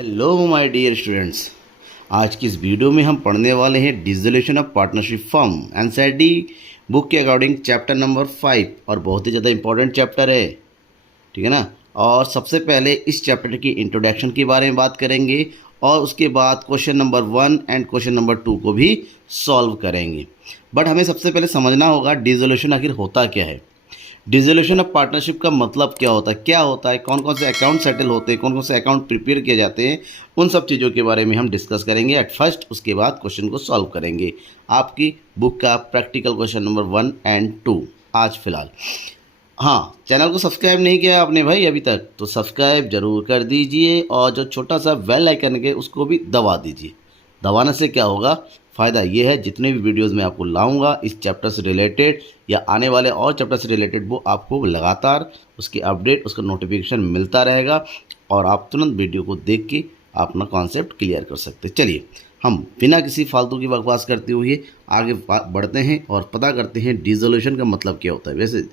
Hello my dear students. आज की इस वीडियो में हम पढ़ने वाले हैं dissolution of partnership firm NCERT book के अकॉर्डिंग चैप्टर नंबर 5 और बहुत ही ज़्यादा इंपॉर्टेंट चैप्टर है। ठीक है ना। और सबसे पहले इस चैप्टर की इंट्रोडक्शन के बारे में बात करेंगे और उसके बाद question number 1 and question number 2 को भी सॉल्व करेंगे। बट हमें सबसे पहले समझना होगा डिसोल्यूशन आखिर होता क्या है। डिसोल्यूशन ऑफ पार्टनरशिप का मतलब क्या होता है, कौन कौन से अकाउंट सेटल होते हैं, कौन कौन से अकाउंट प्रिपेयर किए जाते हैं, उन सब चीज़ों के बारे में हम डिस्कस करेंगे एट फर्स्ट। उसके बाद क्वेश्चन को सॉल्व करेंगे। आपकी बुक का प्रैक्टिकल क्वेश्चन नंबर 1 एंड 2 आज फिलहाल। हाँ, चैनल को सब्सक्राइब नहीं किया आपने भाई अभी तक, तो सब्सक्राइब जरूर कर दीजिए और जो छोटा सा बेल आइकन है उसको भी दबा दीजिए। दबाने से क्या होगा, फ़ायदा ये है जितने भी वीडियोस मैं आपको लाऊंगा इस चैप्टर से रिलेटेड या आने वाले और चैप्टर से रिलेटेड, वो आपको लगातार उसकी अपडेट, उसका नोटिफिकेशन मिलता रहेगा और आप तुरंत वीडियो को देख के अपना कॉन्सेप्ट क्लियर कर सकते हैं। चलिए हम बिना किसी फालतू की बकवास करते हुए आगे बढ़ते हैं और पता करते हैं डिसोल्यूशन का मतलब क्या होता है। वैसे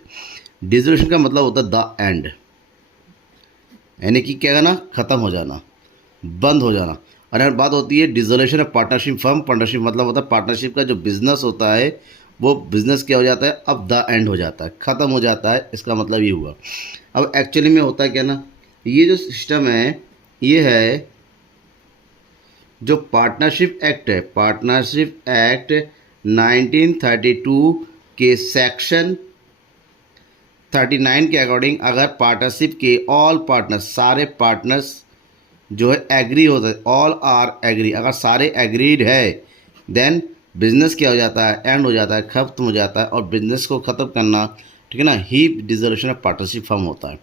डिसोल्यूशन का मतलब होता है द एंड, यानी कि क्या करना, ख़त्म हो जाना, बंद हो जाना। और अगर बात होती है dissolution of partnership firm, partnership मतलब होता है पार्टनरशिप का जो बिजनेस होता है वो बिजनेस क्या हो जाता है, अब द एंड हो जाता है, ख़त्म हो जाता है। इसका मतलब ये हुआ। अब एक्चुअली में होता है क्या ना, ये जो सिस्टम है ये है जो पार्टनरशिप एक्ट है, पार्टनरशिप एक्ट 1932 के सेक्शन 39 के अकॉर्डिंग अगर पार्टनरशिप के ऑल पार्टनर्स, सारे पार्टनर्स जो है एग्री होता है, ऑल आर एग्री, अगर सारे एग्रीड है देन बिजनेस क्या हो जाता है, एंड हो जाता है, खत्म हो जाता है। और बिजनेस को ख़त्म करना, ठीक है ना, ही डिसोल्यूशन ऑफ पार्टनरशिप फर्म होता है।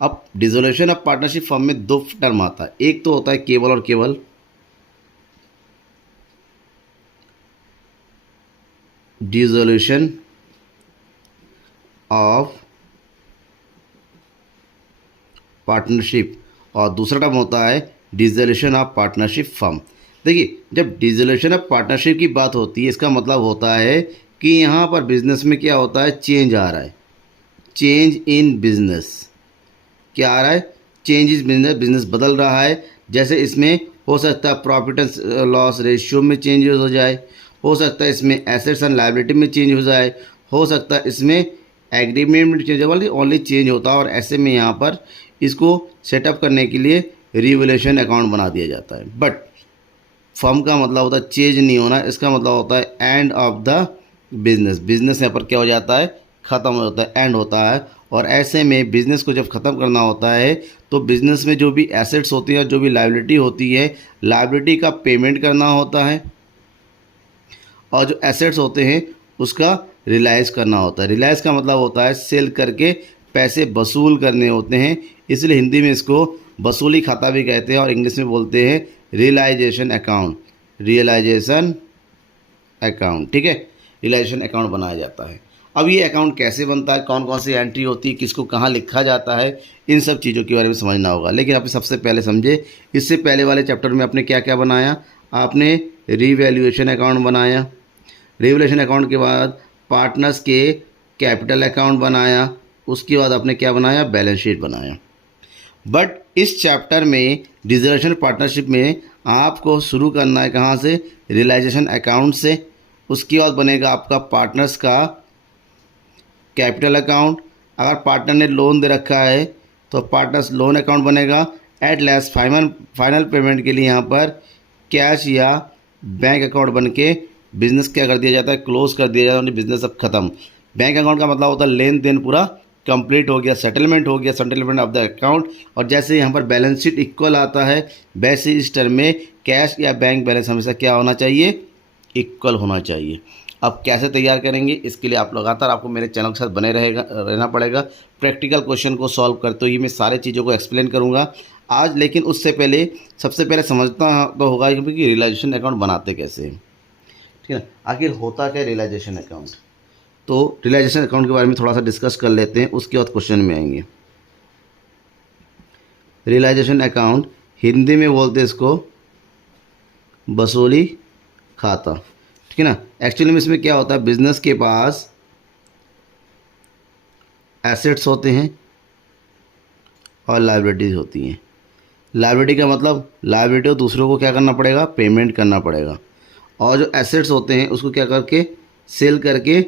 अब डिसोल्यूशन ऑफ पार्टनरशिप फर्म में दो टर्म आता है, एक तो होता है केवल और केवल डिसोल्यूशन ऑफ पार्टनरशिप और दूसरा टर्म होता है डिसोल्यूशन ऑफ पार्टनरशिप फर्म। देखिए, जब डिसोल्यूशन ऑफ पार्टनरशिप की बात होती है इसका मतलब होता है कि यहाँ पर बिजनेस में क्या होता है, चेंज आ रहा है, चेंज इन बिजनेस। क्या आ रहा है, चेंज इज बिजनेस, बिजनेस बदल रहा है। जैसे इसमें हो सकता है प्रॉफिट एंड लॉस रेशियो में चेंजेस हो जाए, हो सकता है इसमें एसेट्स एंड लायबिलिटी में चेंज हो जाए, हो सकता है इसमें एग्रीमेंट में चेंज ओनली चेंज होता है। और ऐसे में यहाँ पर इसको सेटअप करने के लिए रिवोल्यूशन अकाउंट बना दिया जाता है। बट फर्म का मतलब होता है चेंज नहीं होना, इसका मतलब होता है end of the business. Business यहाँ पर क्या हो जाता है, ख़त्म हो जाता है, एंड होता है। और ऐसे में बिज़नेस को जब ख़त्म करना होता है तो बिज़नेस में जो भी एसेट्स होती है, जो भी लायबिलिटी होती है, लायबिलिटी का पेमेंट करना होता है और जो एसेट्स होते हैं उसका रिलाइज करना होता है। रिलाइज का मतलब होता है सेल करके पैसे वसूल करने होते हैं, इसलिए हिंदी में इसको वसूली खाता भी कहते हैं और इंग्लिश में बोलते हैं रियलाइजेशन अकाउंट, रियलाइजेशन अकाउंट। ठीक है, रियलाइजेशन अकाउंट बनाया जाता है। अब ये अकाउंट कैसे बनता है, कौन कौन सी एंट्री होती है, किसको कहाँ लिखा जाता है, इन सब चीज़ों के बारे में समझना होगा। लेकिन आप सबसे पहले समझे, इससे पहले वाले चैप्टर में आपने क्या क्या बनाया, आपने रिवैल्यूएशन अकाउंट बनाया, रिवैल्यूएशन अकाउंट के बाद पार्टनर्स के कैपिटल अकाउंट बनाया, उसके बाद आपने क्या बनाया, बैलेंस शीट बनाया। बट इस चैप्टर में डिसोल्यूशन पार्टनरशिप में आपको शुरू करना है कहाँ से, रियलाइजेशन अकाउंट से। उसके बाद बनेगा आपका पार्टनर्स का कैपिटल अकाउंट। अगर पार्टनर ने लोन दे रखा है तो पार्टनर्स लोन अकाउंट बनेगा। एट लास्ट फाइनल पेमेंट के लिए यहाँ पर कैश या बैंक अकाउंट बन के बिजनेस क्या कर दिया जाता है, क्लोज कर दिया जाता है, बिजनेस अब खत्म। बैंक अकाउंट का मतलब होता है लेन देन पूरा कंप्लीट हो गया, सेटलमेंट हो गया, सेटलमेंट ऑफ द अकाउंट। और जैसे यहाँ पर बैलेंस शीट इक्वल आता है, वैसे इस टर्म में कैश या बैंक बैलेंस हमेशा क्या होना चाहिए, इक्वल होना चाहिए। अब कैसे तैयार करेंगे, इसके लिए आप लगातार आपको मेरे चैनल के साथ बने रहना पड़ेगा। प्रैक्टिकल क्वेश्चन को सॉल्व करते हुए मैं सारे चीज़ों को एक्सप्लेन करूँगा आज। लेकिन उससे पहले सबसे पहले समझता तो होगा कि रियलाइजेशन अकाउंट बनाते कैसे हैं। ठीक है, आखिर होता क्या रियलाइजेशन अकाउंट। तो रियलाइजेशन अकाउंट के बारे में थोड़ा सा डिस्कस कर लेते हैं, उसके बाद क्वेश्चन में आएंगे। रियलाइजेशन अकाउंट हिंदी में बोलते हैं इसको वसूली खाता। ठीक है ना। एक्चुअली में इसमें क्या होता है, बिजनेस के पास एसेट्स होते हैं और लायबिलिटीज होती हैं। लायबिलिटी का मतलब लायबिलिटी को दूसरों को क्या करना पड़ेगा, पेमेंट करना पड़ेगा। और जो एसेट्स होते हैं उसको क्या करके सेल करके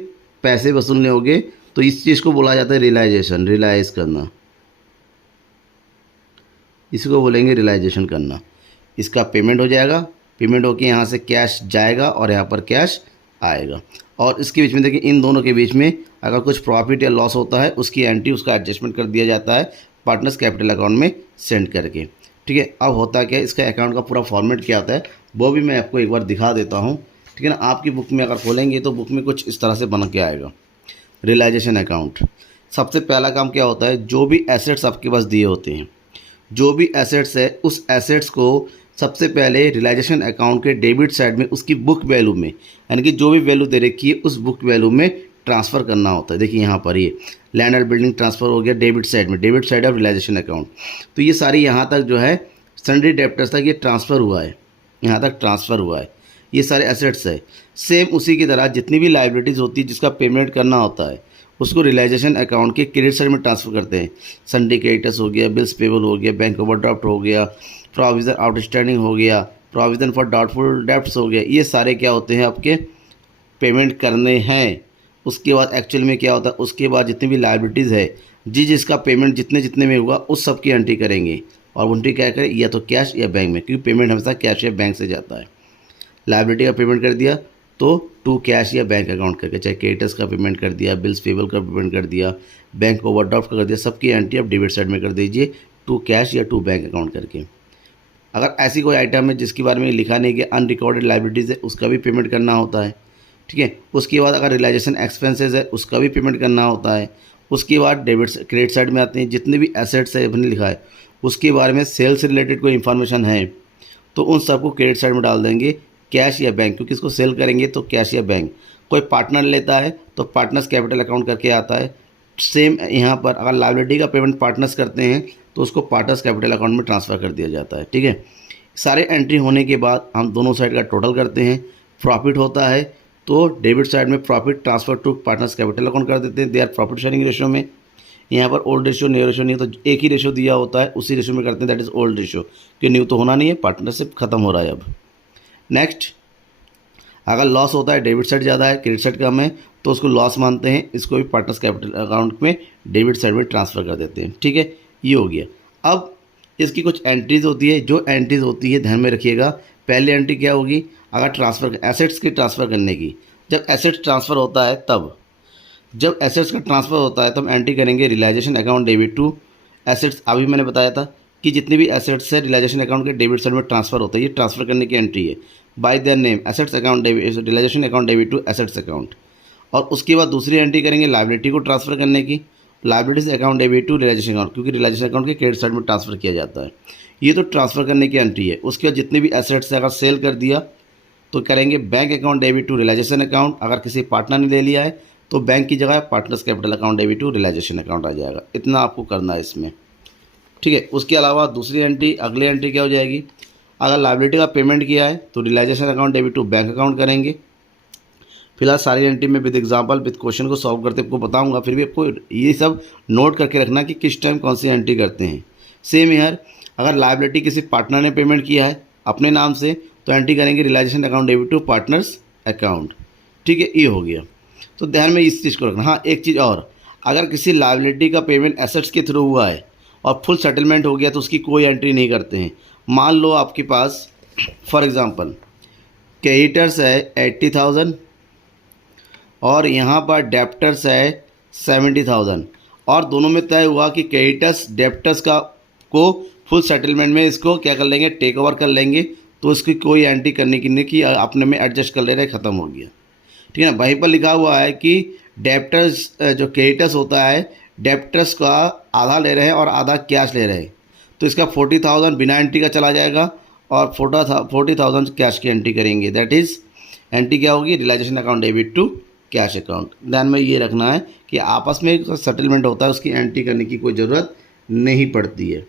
पैसे वसूलने होंगे, तो इस चीज़ को बोला जाता है रियलाइजेशन, रियलाइज करना, इसको बोलेंगे रियलाइजेशन करना। इसका पेमेंट हो जाएगा, पेमेंट होके यहाँ से कैश जाएगा और यहाँ पर कैश आएगा। और इसके बीच में देखिए इन दोनों के बीच में अगर कुछ प्रॉफिट या लॉस होता है उसकी एंट्री, उसका एडजस्टमेंट कर दिया जाता है पार्टनर्स कैपिटल अकाउंट में सेंड करके। ठीक है, अब होता क्या है, इसका अकाउंट का पूरा फॉर्मेट क्या होता है वो भी मैं आपको एक बार दिखा देता हूँ। ठीक है ना, आपकी बुक में अगर खोलेंगे तो बुक में कुछ इस तरह से बन के आएगा रियलाइजेशन अकाउंट। सबसे पहला काम क्या होता है, जो भी एसेट्स आपके पास दिए होते हैं, जो भी एसेट्स है उस एसेट्स को सबसे पहले रियलाइजेशन अकाउंट के डेबिट साइड में उसकी बुक वैल्यू में, यानी कि जो भी वैल्यू दे रखी है उस बुक वैल्यू में ट्रांसफ़र करना होता है। देखिए यहाँ पर ये लैंड और बिल्डिंग ट्रांसफ़र हो गया डेबिट साइड में, debit side of realisation account. तो ये सारी यहाँ तक जो है सन्ड्री डेप्टर्स तक ये ट्रांसफ़र हुआ है, यहाँ तक ट्रांसफ़र हुआ है, ये सारे एसेट्स है। सेम उसी की तरह जितनी भी लाइबिलिटीज़ होती है जिसका पेमेंट करना होता है उसको रियलाइजेशन अकाउंट के क्रेडिट साइड में ट्रांसफ़र करते हैं। सन्डे क्रेडिटर्स हो गया, बिल्स पेबल हो गया, बैंक ओवरड्राफ्ट हो गया, प्रोविज़न आउटस्टैंडिंग हो गया, प्रोविज़न फॉर डाउटफुल डेब्ट्स हो गया, ये सारे क्या होते हैं आपके पेमेंट करने हैं। उसके बाद एक्चुअल में क्या होता है, उसके बाद जितनी भी लाइबिलिटीज़ है जिसका पेमेंट जितने जितने में हुआ उस सब की एंट्री करेंगे। और एंट्री क्या करें, या तो कैश या बैंक में, क्योंकि पेमेंट हमेशा कैश या बैंक से जाता है। लाइबिलिटी का पेमेंट कर दिया तो टू कैश या बैंक अकाउंट करके, चाहे क्रेडिटर्स का पेमेंट कर दिया, बिल्स पेबल का पेमेंट कर दिया, बैंक ओवरड्राफ्ट का कर दिया, सबकी एंट्री आप डेबिट साइड में कर दीजिए टू कैश या टू बैंक अकाउंट करके। अगर ऐसी कोई आइटम है जिसके बारे में लिखा नहीं गया, अनरिकॉर्डेड लाइबिलिटीज़ है, उसका भी पेमेंट करना होता है। ठीक है, उसके बाद अगर रियलाइजेशन एक्सपेंसेस है उसका भी पेमेंट करना होता है। उसके बाद डेबिट क्रेडिट साइड में आते हैं जितने भी एसेट्स है अपने लिखा है उसके बारे में सेल्स से रिलेटेड कोई इन्फॉर्मेशन है तो उन सबको क्रेडिट साइड में डाल देंगे, कैश या बैंक, क्योंकि इसको सेल करेंगे तो कैश या बैंक। कोई पार्टनर लेता है तो पार्टनर्स कैपिटल अकाउंट करके आता है। सेम यहाँ पर अगर लायबिलिटी का पेमेंट पार्टनर्स करते हैं तो उसको पार्टनर्स कैपिटल अकाउंट में ट्रांसफ़र कर दिया जाता है। ठीक है, सारे एंट्री होने के बाद हम दोनों साइड का टोटल करते हैं। प्रॉफिट होता है तो डेबिट साइड में profit transfer to partners capital account कर देते हैं, they are profit sharing ratio में। यहाँ पर ओल्ड रेशियो न्यू रेशियो नहीं, तो एक ही रेशियो दिया होता है उसी रेशियो में करते हैं, दैट इज़ ओल्ड रेशियो, कि न्यू तो होना नहीं है, पार्टनरशिप खत्म हो रहा है अब। नेक्स्ट, अगर लॉस होता है डेबिट साइड ज़्यादा है क्रेडिट साइड कम है तो उसको लॉस मानते हैं, इसको भी पार्टनर्स कैपिटल अकाउंट में डेबिट साइड में ट्रांसफ़र कर देते हैं। ठीक है, ये हो गया। अब इसकी कुछ एंट्रीज़ होती है, जो एंट्रीज़ होती है ध्यान में रखिएगा। पहली एंट्री क्या होगी, अगर ट्रांसफ़र एसेट्स की ट्रांसफ़र करने की, जब एसेट्स ट्रांसफ़र होता है तब, जब एसेट्स का ट्रांसफ़र होता है तो हम एंट्री करेंगे realisation account debit to assets. अभी मैंने बताया था कि जितनी भी एसेट्स है रियलाइजेशन अकाउंट के डेबिट साइड में ट्रांसफ़र होता है, ये ट्रांसफ़र करने की एंट्री है by their name assets account debit, realisation account debit to assets account. और उसके बाद दूसरी एंट्री करेंगे लायबिलिटी को ट्रांसफ़र करने की, liabilities account debit to realisation account, क्योंकि रियलाइजेशन अकाउंट के क्रेडिट साइड में ट्रांसफ़र किया जाता है। ये तो ट्रांसफ़र करने की एंट्री है। उसके बाद जितने भी एसेट्स है अगर सेल कर दिया तो करेंगे bank account debit to realisation account. अगर किसी पार्टनर ने ले लिया है तो बैंक की जगह partners capital account debit to realisation account आ जाएगा। इतना आपको करना है इसमें। ठीक है, उसके अलावा दूसरी एंट्री, अगली एंट्री क्या हो जाएगी, अगर लायबिलिटी का पेमेंट किया है तो realisation account debit to bank account करेंगे। फिलहाल सारी एंट्री में विद एग्जांपल विद क्वेश्चन को सॉल्व करते आपको बताऊंगा, फिर भी आपको ये सब नोट करके रखना कि किस टाइम कौन सी एंट्री करते हैं। सेम ईयर, अगर लायबिलिटी किसी पार्टनर ने पेमेंट किया है अपने नाम से तो एंट्री करेंगे realisation account debit to partners account. ठीक है, ये हो गया। तो ध्यान में इस चीज़ को रखना। हाँ, एक चीज़ और, अगर किसी लायबिलिटी का पेमेंट एसेट्स के थ्रू हुआ है और फुल सेटलमेंट हो गया तो उसकी कोई एंट्री नहीं करते हैं। मान लो आपके पास फॉर एग्जांपल क्रेडिटर्स है 80,000 और यहाँ पर डेप्टर्स है 70,000 और दोनों में तय हुआ कि क्रेडिटर्स डेप्टर्स का को फुल सेटलमेंट में इसको क्या कर लेंगे, टेक ओवर कर लेंगे, तो इसकी कोई एंट्री करने की नहीं, कि अपने में एडजस्ट कर ले रहे, ख़त्म हो गया। ठीक है ना, वहीं पर लिखा हुआ है कि डेप्टर्स जो क्रेडिटर्स होता है डेप्टर्स का आधा ले रहे हैं और आधा कैश ले रहे हैं, तो इसका 40,000 बिना एंट्री का चला जाएगा और 40,000 कैश की एंट्री करेंगे। दैट इज़ एंट्री क्या होगी, realisation account debit to cash account. ध्यान में ये रखना है कि आपस में सेटलमेंट होता है उसकी एंट्री करने की कोई ज़रूरत नहीं पड़ती है।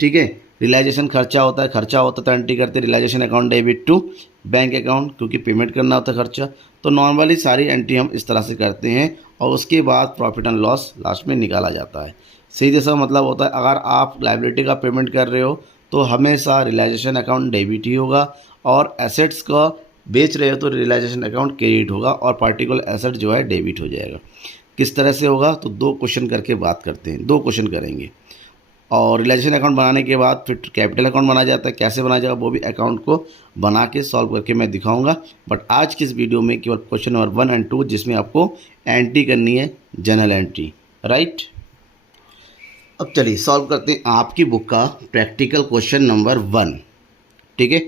ठीक है, रियलाइजेशन खर्चा होता है तो एंट्री करते हैं realisation account debit to bank account, क्योंकि पेमेंट करना होता है खर्चा। तो नॉर्मली सारी एंट्री हम इस तरह से करते हैं और उसके बाद प्रॉफिट एंड लॉस लास्ट में निकाला जाता है। सही जैसा मतलब होता है, अगर आप लायबिलिटी का पेमेंट कर रहे हो तो हमेशा रियलाइजेशन अकाउंट डेबिट ही होगा, और एसेट्स का बेच रहे हो तो रियलाइजेशन अकाउंट क्रेडिट होगा और पार्टिकुलर एसेट जो है डेबिट हो जाएगा। किस तरह से होगा, तो 2 क्वेश्चन करके बात करते हैं, 2 क्वेश्चन करेंगे। और रियलाइजेशन अकाउंट बनाने के बाद फिर कैपिटल अकाउंट बनाया जाता है, कैसे बनाया जाएगा वो भी अकाउंट को बना के सॉल्व करके मैं दिखाऊंगा। बट आज की इस वीडियो में केवल क्वेश्चन नंबर 1 और 2 जिसमें आपको एंट्री करनी है, जनरल एंट्री, राइट। अब चलिए सॉल्व करते हैं आपकी बुक का प्रैक्टिकल क्वेश्चन नंबर 1। ठीक है,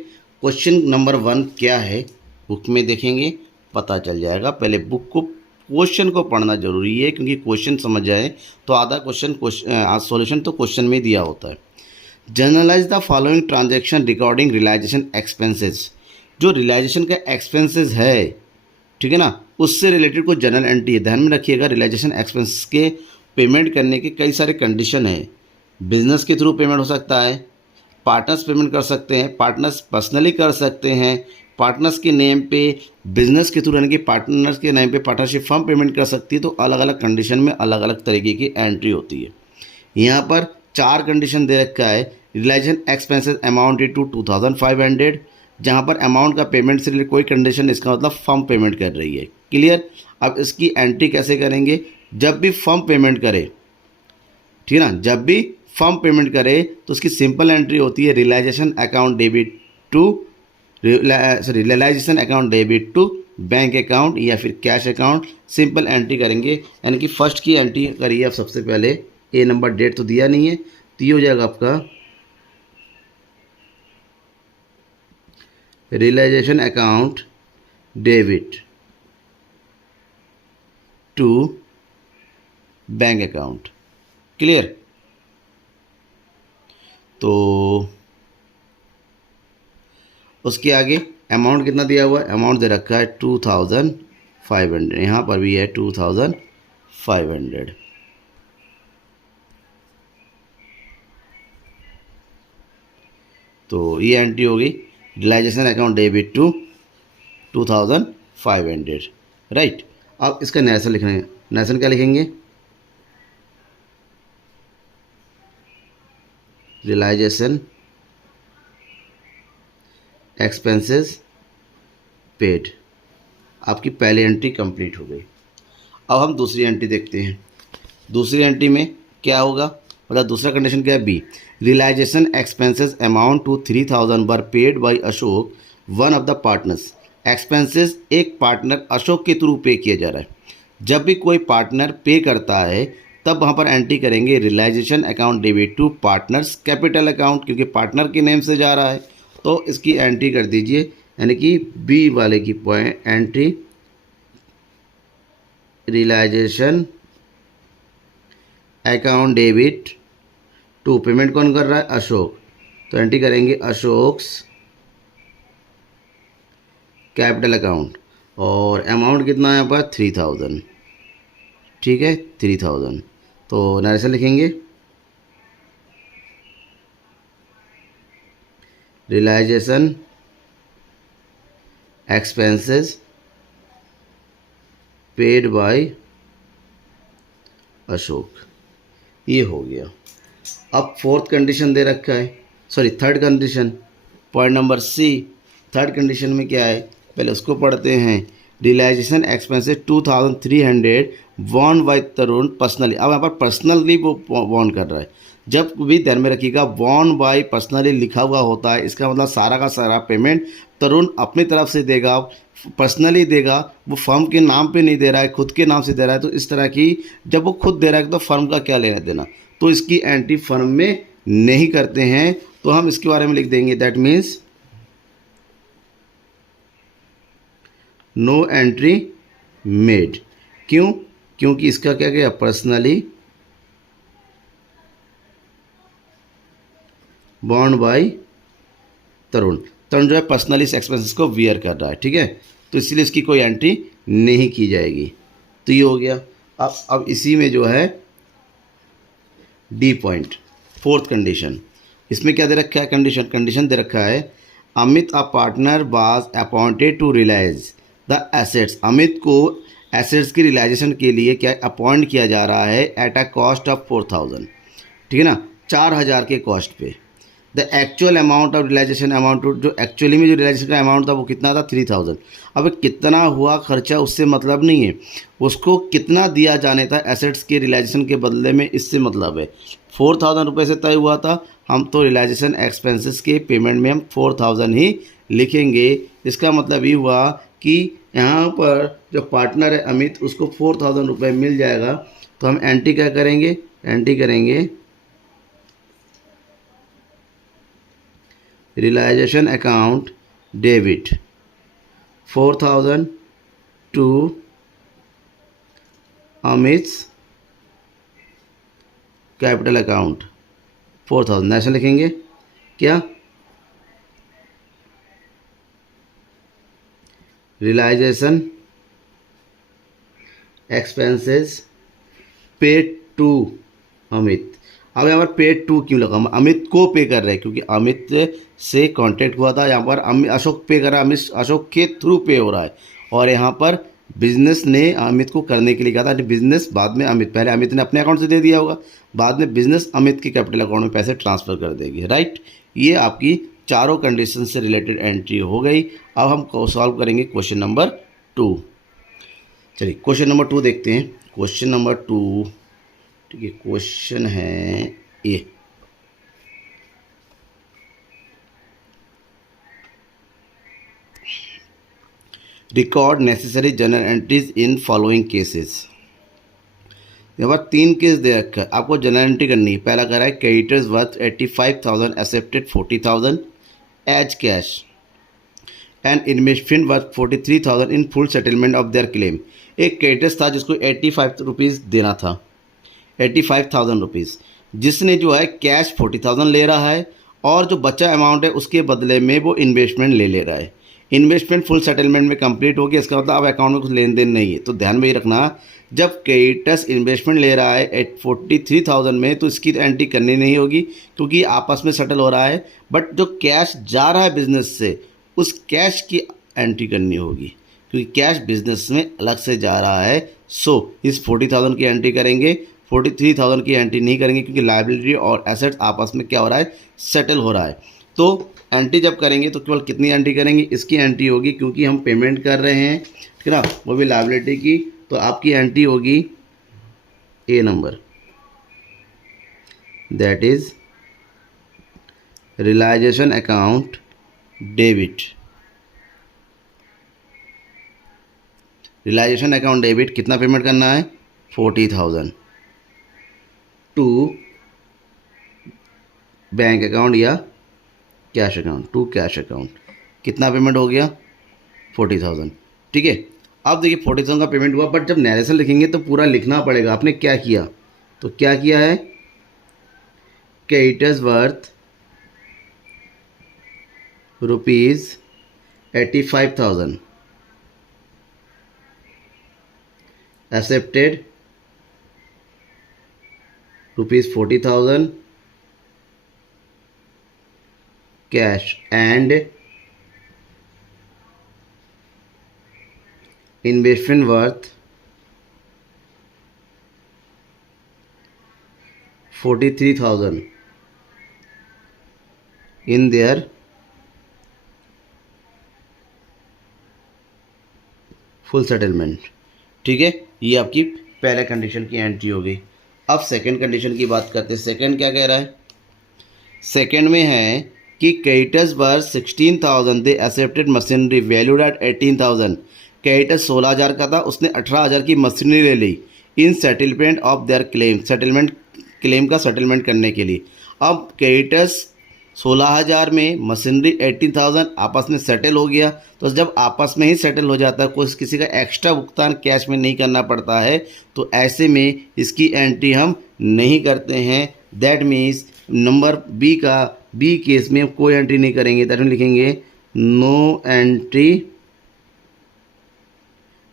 क्वेश्चन नंबर 1 क्या है बुक में देखेंगे पता चल जाएगा। पहले बुक को क्वेश्चन को पढ़ना जरूरी है, क्योंकि क्वेश्चन समझ जाए तो आधा क्वेश्चन सॉल्यूशन तो क्वेश्चन में दिया होता है। Journalise the following transaction recording realisation expenses. जो रियलाइजेशन का एक्सपेंसेस है, ठीक है ना, उससे रिलेटेड कोई जर्नल एंट्री है। ध्यान में रखिएगा, रियलाइजेशन एक्सपेंसेस के पेमेंट करने के कई सारे कंडीशन है। बिजनेस के थ्रू पेमेंट हो सकता है, पार्टनर्स पेमेंट कर सकते हैं, पार्टनर्स पर्सनली कर सकते हैं, पार्टनर्स के नेम पे बिजनेस के थ्रू यानी कि पार्टनर्स के नेम पे पार्टनरशिप फर्म पेमेंट कर सकती है। तो अलग अलग कंडीशन में अलग अलग तरीके की एंट्री होती है। यहाँ पर 4 कंडीशन दे रखा है। रियलाइजेशन एक्सपेंसेस अमाउंटेड टू 2500, जहाँ पर अमाउंट का पेमेंट से रिलेटेड कोई कंडीशन, इसका मतलब फर्म पेमेंट कर रही है। क्लियर। अब इसकी एंट्री कैसे करेंगे, जब भी फर्म पेमेंट करे, ठीक है ना, जब भी फर्म पेमेंट करे तो उसकी सिंपल एंट्री होती है realisation account debit to realisation account debit to bank account या फिर कैश अकाउंट। सिंपल एंट्री करेंगे, यानी कि फर्स्ट की एंट्री करिए आप सबसे पहले। ए नंबर डेट तो दिया नहीं है, तो ये हो जाएगा आपका realisation account debit to bank account. Clear. तो उसके आगे अमाउंट कितना दिया हुआ है, अमाउंट दे रखा है 2500, यहाँ पर भी है 2500। तो ये एंट्री होगी realisation account debit to 2500, right. अब इसका नैशन लिखना है। नैशन क्या लिखेंगे, रियलाइजेशन एक्सपेंसेस पेड। आपकी पहली एंट्री कंप्लीट हो गई। अब हम दूसरी एंट्री देखते हैं। दूसरी एंट्री में क्या होगा, मतलब दूसरा कंडीशन क्या है, B. Realisation expenses amount to 3000 were paid by Ashok one of the partners. Expenses एक पार्टनर अशोक के थ्रू पे किया जा रहा है। जब भी कोई पार्टनर पे करता है तब वहाँ पर एंट्री करेंगे realisation account debit to partners capital account, क्योंकि पार्टनर के नेम से जा रहा है तो इसकी एंट्री कर दीजिए, यानी कि बी वाले की point entry realisation account debit to, payment कौन कर रहा है, अशोक, तो एंट्री करेंगे अशोक्स कैपिटल अकाउंट, और अमाउंट कितना है यहाँ पर 3000, ठीक है 3000। तो नरेशन लिखेंगे realisation expenses paid by Ashok, ये हो गया। अब फोर्थ कंडीशन दे रखा है, sorry third condition, point number C. Third condition में क्या है, पहले उसको पढ़ते हैं। रियलाइजेशन एक्सपेंसेस 2300 वॉन बाय तरुण पर्सनली। अब यहाँ पर पर्सनली वो वॉन कर रहा है। जब भी ध्यान में रखिएगा वॉन बाय पर्सनली लिखा हुआ होता है, इसका मतलब सारा का सारा पेमेंट तरुण अपनी तरफ से देगा, पर्सनली देगा, वो फर्म के नाम पे नहीं दे रहा है, खुद के नाम से दे रहा है। तो इस तरह की जब वो खुद दे रहा है तो फर्म का क्या लेना देना, तो इसकी एंट्री फर्म में नहीं करते हैं। तो हम इसके बारे में लिख देंगे that means no entry made. क्यों, क्योंकि इसका क्या गया, पर्सनली बॉन्ड बाय तरुण। तरुण जो है पर्सनली इस एक्सपेंसेस को वियर कर रहा है, ठीक है, तो इसलिए इसकी कोई एंट्री नहीं की जाएगी। तो ये हो गया। अब इसी में जो है डी पॉइंट, फोर्थ कंडीशन, इसमें क्या दे रखा है, कंडीशन दे रखा है Amit a partner was appointed to realise the assets. Amit को एसेट्स की रियलाइजेशन के लिए क्या अपॉइंट किया जा रहा है एट अ कॉस्ट ऑफ 4000, ठीक है ना, 4000 के कॉस्ट पे। The actual amount of realisation amount, जो एक्चुअली में जो रियलाइजेशन का अमाउंट था वो कितना था, 3000। अब कितना हुआ खर्चा उससे मतलब नहीं है, उसको कितना दिया जाने था एसेट्स के रियलाइजेशन के बदले में, इससे मतलब है। 4000 रुपये से तय हुआ था, हम तो रियलाइजेशन एक्सपेंसेस के पेमेंट में हम 4000 ही लिखेंगे। इसका मतलब ये हुआ कि यहाँ पर जो पार्टनर है अमित, उसको 4000 रुपये मिल जाएगा। तो हम एंट्री क्या करेंगे, एंट्री करेंगे realisation account debit 4000 to Amit's capital account 4000, ऐसे लिखेंगे क्या, realisation expenses paid to Amit. अब यहाँ पर पेड टू क्यों लगा, हम अमित को पे कर रहे हैं क्योंकि अमित से कांटेक्ट हुआ था, यहाँ पर अशोक पे कर रहा है, अमित अशोक के थ्रू पे हो रहा है। और यहाँ पर बिजनेस ने अमित को करने के लिए कहा था, बिजनेस बाद में अमित, पहले अमित ने अपने अकाउंट से दे दिया होगा, बाद में बिजनेस अमित के कैपिटल अकाउंट में पैसे ट्रांसफ़र कर देगी, राइट। ये आपकी चारों कंडीशन से रिलेटेड एंट्री हो गई। अब हम सॉल्व करेंगे क्वेश्चन नंबर 2। चलिए क्वेश्चन नंबर 2 देखते हैं। क्वेश्चन नंबर 2, ठीक है, क्वेश्चन है ये, record necessary general entries in following cases. यहाँ पर 3 केस दे रखा है, आपको जनरल एंट्री करनी है। पहला कह रहा है creditors worth 85,000 accepted 40,000 as cash and investment worth 43,000 in full settlement of their claim. एक क्रेडिटर्स था जिसको 85 रुपीज़ देना था, 85,000 रुपीज़, जिसने जो है कैश 40,000 ले रहा है और जो बचा अमाउंट है उसके बदले में वो इन्वेस्टमेंट ले रहा है। इन्वेस्टमेंट फुल सेटलमेंट में कंप्लीट हो गया, इसका मतलब अब अकाउंट में कुछ लेन देन नहीं है। तो ध्यान में ये रखना, जब क्रेडिटर्स इन्वेस्टमेंट ले रहा है 43,000 में, तो इसकी एंट्री करनी नहीं होगी क्योंकि आपस में सेटल हो रहा है। बट जो कैश जा रहा है बिजनेस से, उस कैश की एंट्री करनी होगी क्योंकि कैश बिजनेस में अलग से जा रहा है। सो इस 40,000 की एंट्री करेंगे, 43,000 की एंट्री नहीं करेंगे क्योंकि लायबिलिटी और एसेट्स आपस में क्या हो रहा है, सेटल हो रहा है। तो एंट्री जब करेंगे तो केवल कितनी एंट्री करेंगे, इसकी एंट्री होगी क्योंकि हम पेमेंट कर रहे हैं, ठीक है ना, वो भी लायबिलिटी की। तो आपकी एंट्री होगी a number, that is realisation account debit. Realisation account debit कितना पेमेंट करना है, 40,000 टू बैंक अकाउंट या cash account, to cash account. कितना पेमेंट हो गया, 40,000, ठीक है। अब देखिए 40,000 का पेमेंट हुआ, बट जब नरेशन लिखेंगे तो पूरा लिखना पड़ेगा आपने क्या किया। तो क्या किया है, creditors worth ₹85,000 accepted ₹40,000 cash and investment worth 43,000 in their full settlement, ठीक है। ये आपकी पहले कंडीशन की एंट्री हो गई। अब सेकंड कंडीशन की बात करते हैं। सेकंड क्या कह रहा है, सेकंड में है कि creditors were 16,000 they accepted machinery valued at 18,000। Creditor 16,000 का था, उसने 18,000 की मशीनरी ले ली in settlement of their claim, settlement claim का सेटलमेंट करने के लिए। अब क्रेडिटर्स 16,000 में, मशीनरी 18,000, आपस में सेटल हो गया। तो जब आपस में ही सेटल हो जाता है, कोई किसी का एक्स्ट्रा भुगतान कैश में नहीं करना पड़ता है, तो ऐसे में इसकी एंट्री हम नहीं करते हैं। दैट मीन्स नंबर बी का, बी केस में कोई एंट्री नहीं करेंगे। दैट में लिखेंगे नो एंट्री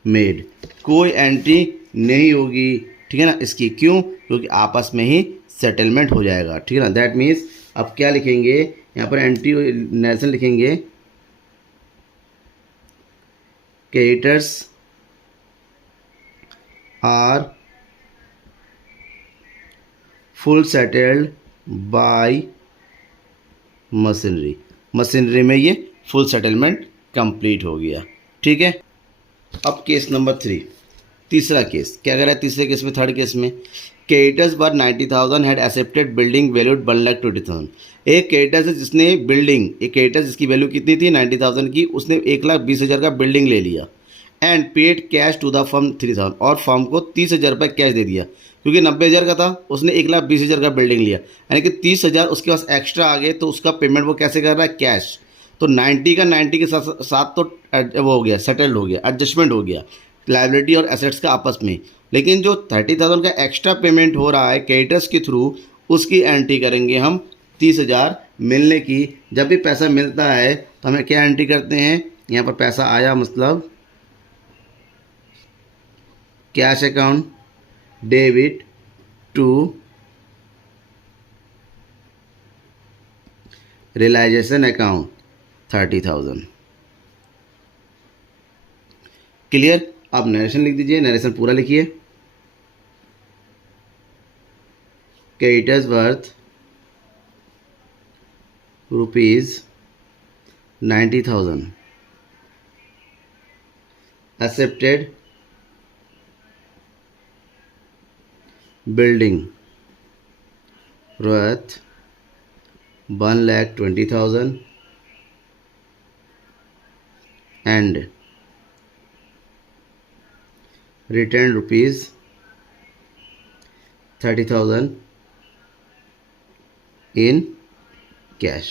मेड, कोई एंट्री नहीं होगी, ठीक है ना इसकी। क्यों, क्योंकि आपस में ही सेटलमेंट हो जाएगा, ठीक है ना। दैट मीन्स अब क्या लिखेंगे यहाँ पर, एंट्री नरेशन लिखेंगे creditors are full settled by machinery, machinery में ये फुल सेटलमेंट कंप्लीट हो गया। ठीक है। अब केस नंबर 3, तीसरा केस क्या कह रहा है तीसरे केस में, थर्ड केस में, creditors were 90,000 had accepted building valued 1,20,000। एक क्रेडिटर्स है जिसने बिल्डिंग, एक क्रेडिटर्स जिसकी वैल्यू कितनी थी 90,000 की, उसने 1,20,000 का बिल्डिंग ले लिया and paid cash to the firm 3,000, और फर्म को 30,000 रुपये कैश दे दिया, क्योंकि 90,000 का था, उसने 1,20,000 का बिल्डिंग लिया, यानी कि 30,000 उसके पास एक्स्ट्रा आ गए, तो उसका पेमेंट वो कैसे कर रहा है, कैश। तो 90 का 90 के साथ साथ तो वो हो गया, सेटल्ड हो गया, एडजस्टमेंट हो गया लायबिलिटी और एसेट्स का आपस में। लेकिन जो 30,000 का एक्स्ट्रा पेमेंट हो रहा है क्रेडिटर्स के थ्रू, उसकी एंट्री करेंगे हम 30,000 मिलने की। जब भी पैसा मिलता है तो हमें क्या एंट्री करते हैं, यहाँ पर पैसा आया मतलब cash account debit to realisation account 30,000। Clear. आप नरेशन लिख दीजिए, नरेशन पूरा लिखिए। Creditors worth ₹90,000 accepted building worth 1,20,000 and returned ₹30,000 in cash.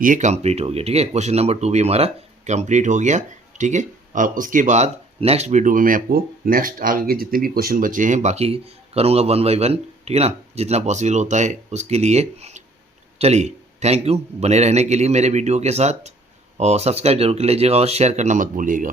ये कंप्लीट हो गया। ठीक है, क्वेश्चन नंबर 2 भी हमारा कंप्लीट हो गया। ठीक है, अब उसके बाद नेक्स्ट वीडियो में मैं आपको नेक्स्ट आगे के जितने भी क्वेश्चन बचे हैं बाकी करूँगा 1 बाय 1। ठीक है ना, जितना पॉसिबल होता है उसके लिए। चलिए, थैंक यू बने रहने के लिए मेरे वीडियो के साथ, और सब्सक्राइब जरूर कर लीजिएगा और शेयर करना मत भूलिएगा।